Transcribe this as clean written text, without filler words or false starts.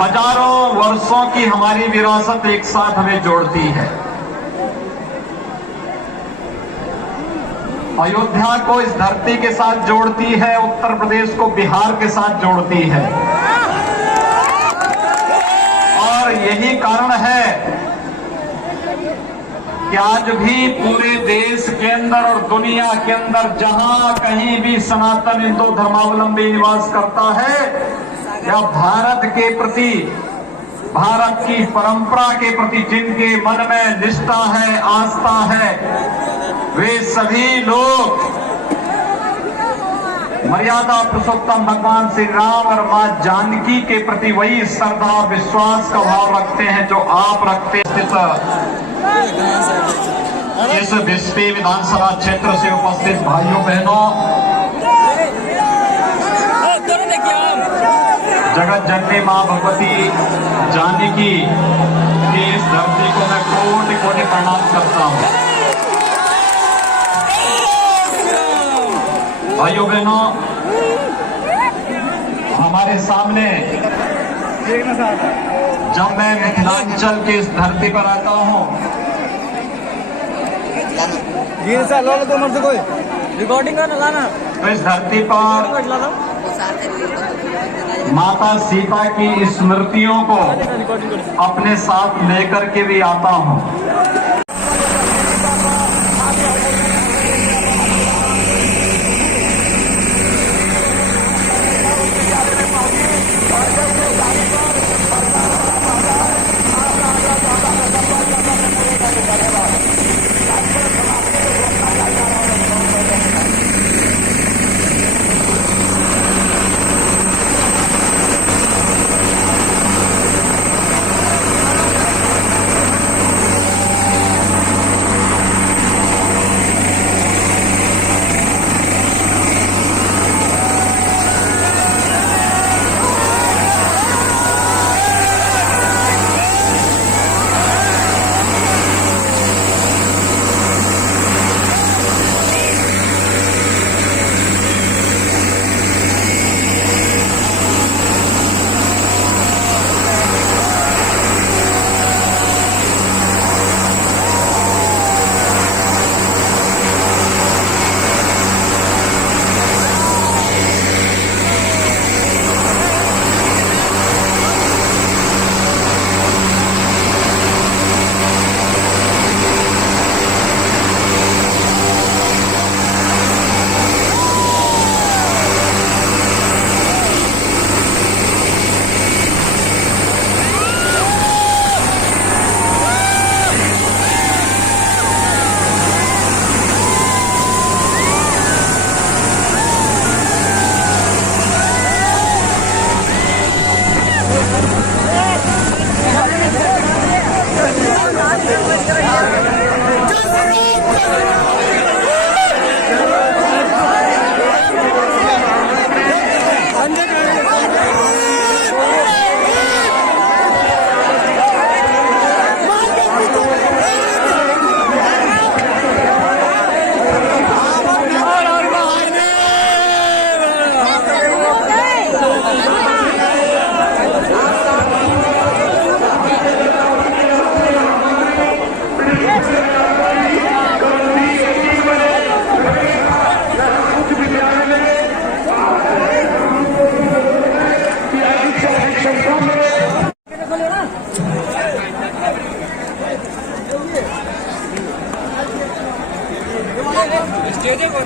हजारों वर्षों की हमारी विरासत एक साथ हमें जोड़ती है। अयोध्या को इस धरती के साथ जोड़ती है, उत्तर प्रदेश को बिहार के साथ जोड़ती है। और यही कारण है कि आज भी पूरे देश के अंदर और दुनिया के अंदर जहां कहीं भी सनातन हिंदू धर्मावलंबी निवास करता है, या भारत के प्रति, भारत की परंपरा के प्रति जिनके मन में निष्ठा है, आस्था है, वे सभी लोग मर्यादा पुरुषोत्तम भगवान श्री राम और मां जानकी के प्रति वही श्रद्धा और विश्वास का भाव रखते हैं जो आप रखते हैं। इस बिस्फी विधानसभा क्षेत्र से उपस्थित भाइयों बहनों, जगत जननी मां भगवती जानकी की इस धरती को मैं कोटि कोटि प्रणाम करता हूं। भाइयों बहनों, हमारे सामने जब मैं मिथिलांचल की इस धरती पर आता हूं, रिकॉर्डिंग करना लाना, तो इस धरती पर माता सीता की स्मृतियों को अपने साथ लेकर के भी आता हूं। स्टेज को